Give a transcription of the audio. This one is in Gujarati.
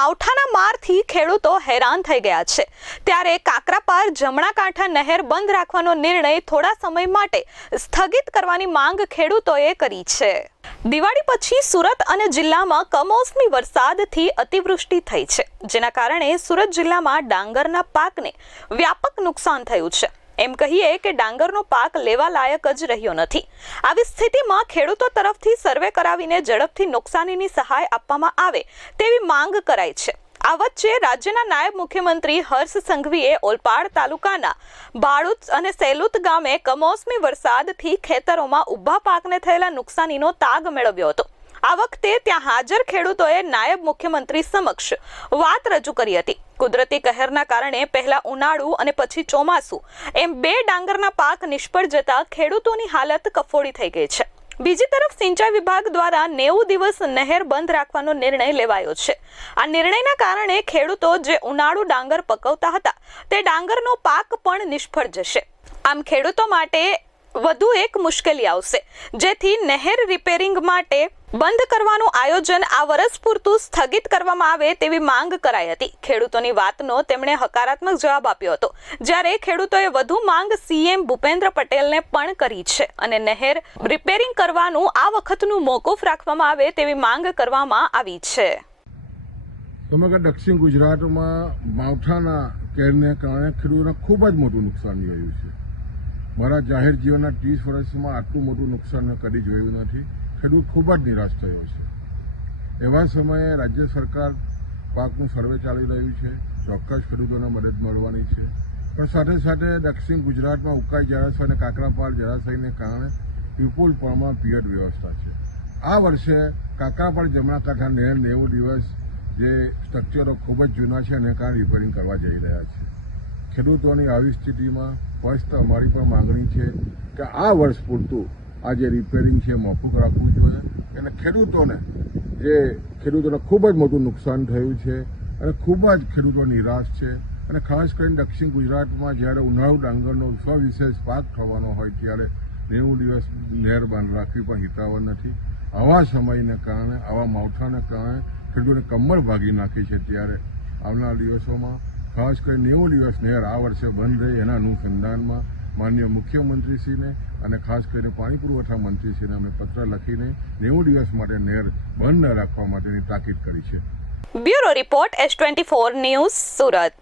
માવઠાના મારથી ખેડૂતો હેરાન થઈ ગયા છે. ત્યારે કાકરાપાર જમણા કાંઠા નહેર બંધ રાખવાનો નિર્ણય થોડા સમય માટે સ્થગિત કરવાની માંગ ખેડૂતોએ કરી છે. દિવાળી પછી સુરત અને જિલ્લામાં કમોસમી વરસાદથી અતિવૃષ્ટિ થઈ છે. જેના કારણે સુરત જિલ્લામાં ડાંગરના પાકને વ્યાપક નુકસાન થયું છે. એમ કહીએ કે ડાંગરનો પાક લેવા લાયક જ રહ્યો નથી. આવી સ્થિતિમાં ખેડૂતો તરફથી સર્વે કરાવીને ઝડપથી નુકસાનીની સહાય આપવામાં આવે તેવી માંગ કરાઈ છે. આ વચ્ચે રાજ્યના નાયબ મુખ્યમંત્રી હર્ષ સંઘવીએ ઓલપાડ તાલુકાના બાળુત અને સેલુત ગામે કમોસમી વરસાદથી ખેતરોમાં ઊભા પાકને થયેલા નુકસાનીનો તાગ મેળવ્યો હતો. આ વખતે ત્યાં હાજર ખેડૂતોએ નાયબ મુખ્યમંત્રી સમક્ષ વાત રજૂ કરી હતી. કુદરતી કહેરના કારણે પહેલા ઉનાળુ અને પછી ચોમાસું એમ બે ડાંગરના પાક નિષ્ફળ જતા ખેડૂતોની હાલત કફોડી થઈ ગઈ છે. બીજી તરફ સિંચાઈ વિભાગ દ્વારા નેવું દિવસ નહેર બંધ રાખવાનો નિર્ણય લેવાયો છે. આ નિર્ણયના કારણે ખેડૂતો જે ઉનાળુ ડાંગર પકવતા હતા, તે ડાંગરનો પાક પણ નિષ્ફળ જશે. આમ ખેડૂતો માટે વધુ એક મુશ્કેલી આવશે, જેથી નહેર રિપેરિંગ માટે બંધ કરવાનું આયોજન આ વર્ષ પૂરતું સ્થગિત કરવામાં આવે તેવી માંગ કરાઈ હતી. ખેડૂતોની વાતનો તેમણે હકારાત્મક જવાબ આપ્યો હતો. જ્યારે ખેડૂતોએ વધુ માંગ સીએમ ભૂપેન્દ્ર પટેલને પણ કરી છે અને નહેર રિપેરિંગ કરવાનું આ વખતનું મોકૂફ રાખવામાં આવે તેવી માંગ કરવામાં આવી છે. દક્ષિણ ગુજરાતમાં માવઠાના કેરને કારણે ખેડૂતોને ખૂબ જ મોટું નુકસાન થયું છે. મારા જાહેર જીવનના ત્રીસ વર્ષમાં આટલું મોટું નુકસાન મેં કદી જોયું નથી. ખેડૂત ખૂબ જ નિરાશ થયો છે. એવા સમયે રાજ્ય સરકાર પાકનું સર્વે ચાલી રહ્યું છે, ચોક્કસ ખેડૂતોને મદદ મળવાની છે. પણ સાથે સાથે દક્ષિણ ગુજરાતમાં ઉકાઈ જળાશય અને કાકરાપાર જળાશયને કારણે વિપુલ પ્રમાણમાં પિયત વ્યવસ્થા છે. આ વર્ષે કાકરાપાળ જમણા કાંઠા નહેર નેવું દિવસ જે સ્ટ્રક્ચરો ખૂબ જ જૂના છે અને કાં રિપેરિંગ કરવા જઈ રહ્યા છે. ખેડૂતોની આવી સ્થિતિમાં ફર્સ્ટ અમારી પણ માંગણી છે કે આ વર્ષ પૂરતું આ જે રિપેરિંગ છે મોકૂફ રાખવું જોઈએ અને ખેડૂતોને જે ખેડૂતોને ખૂબ જ મોટું નુકસાન થયું છે અને ખૂબ જ ખેડૂતો નિરાશ છે અને ખાસ કરીને દક્ષિણ ગુજરાતમાં જ્યારે ઉનાળુ ડાંગરનો સવિશેષ પાક થવાનો હોય ત્યારે નેવું દિવસ લહેર બાંધ રાખવી પણ હિતાવહ નથી. આવા સમયને કારણે, આવા માવઠાને કારણે ખેડૂતોને કમર ભાગી નાખી છે ત્યારે આવનાર દિવસોમાં ખાસ કરીને નેવું દિવસ નહેર આ વર્ષે બંધ રહે એના અનુસંધાનમાં માન્ય મુખ્યમંત્રીશ્રીને અને ખાસ કરીને પાણી પુરવઠા મંત્રીશ્રીને અમે પત્ર લખીને નેવું દિવસ માટે નહેર બંધ ન રાખવા માટેની તાકીદ કરી છે. Bureau report S twenty four news Surat.